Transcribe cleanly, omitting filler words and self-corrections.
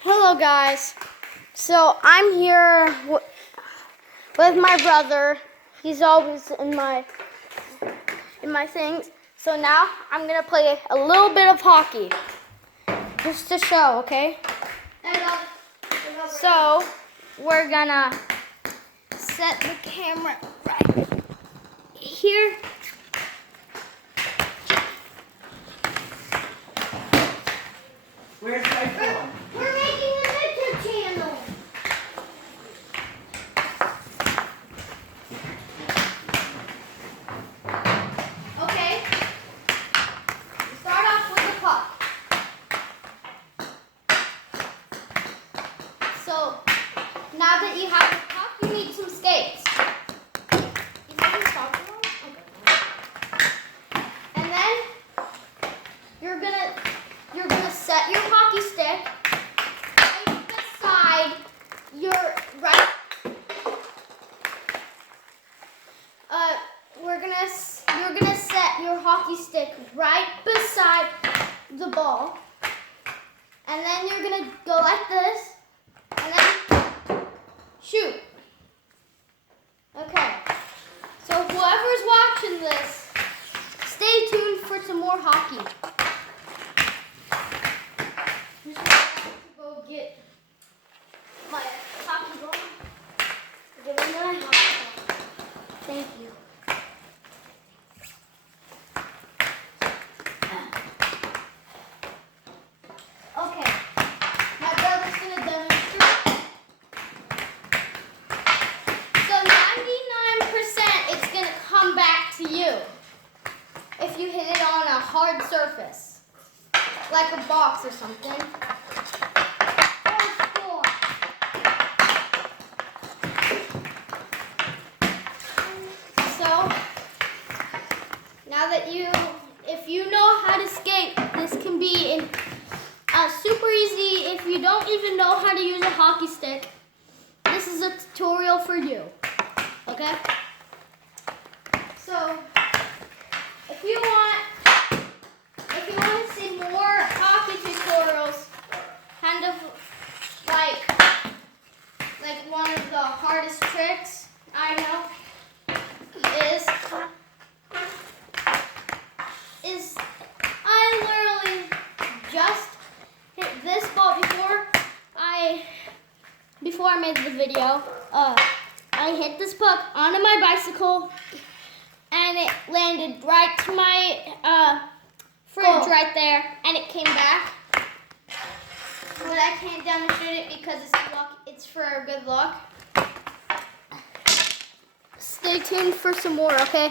Hello guys, so I'm here with my brother. He's always in my things. So now I'm gonna play a little bit of hockey, just to show, okay? So we're gonna set the camera right here. Where's my phone? We're making a YouTube channel. Okay. Start off with the puck. So now that you have the puck, you need some skates. You have your soccer on? Okay. And then you're gonna set your hockey stick right beside your right. You're gonna set your hockey stick right beside the ball, and then you're gonna go like this, and then shoot. Okay. So whoever's watching this, stay tuned for some more hockey. I'm just gonna have to go get my hockey ball. Give me my hockey ball. Thank you. Okay, my brother's gonna demonstrate. So 99% it's gonna come back to you if you hit it on a hard surface, like a box or something. Or score. So now that if you know how to skate, this can be super easy. If you don't even know how to use a hockey stick, this is a tutorial for you. Okay? So if you want to see more hockey tutorials, kind of like one of the hardest tricks I know is I literally just hit this ball before I made the video. I hit this puck onto my bicycle, and it landed right to my fridge right there, and it came back. But I can't demonstrate it because it's for good luck. Stay tuned for some more, okay?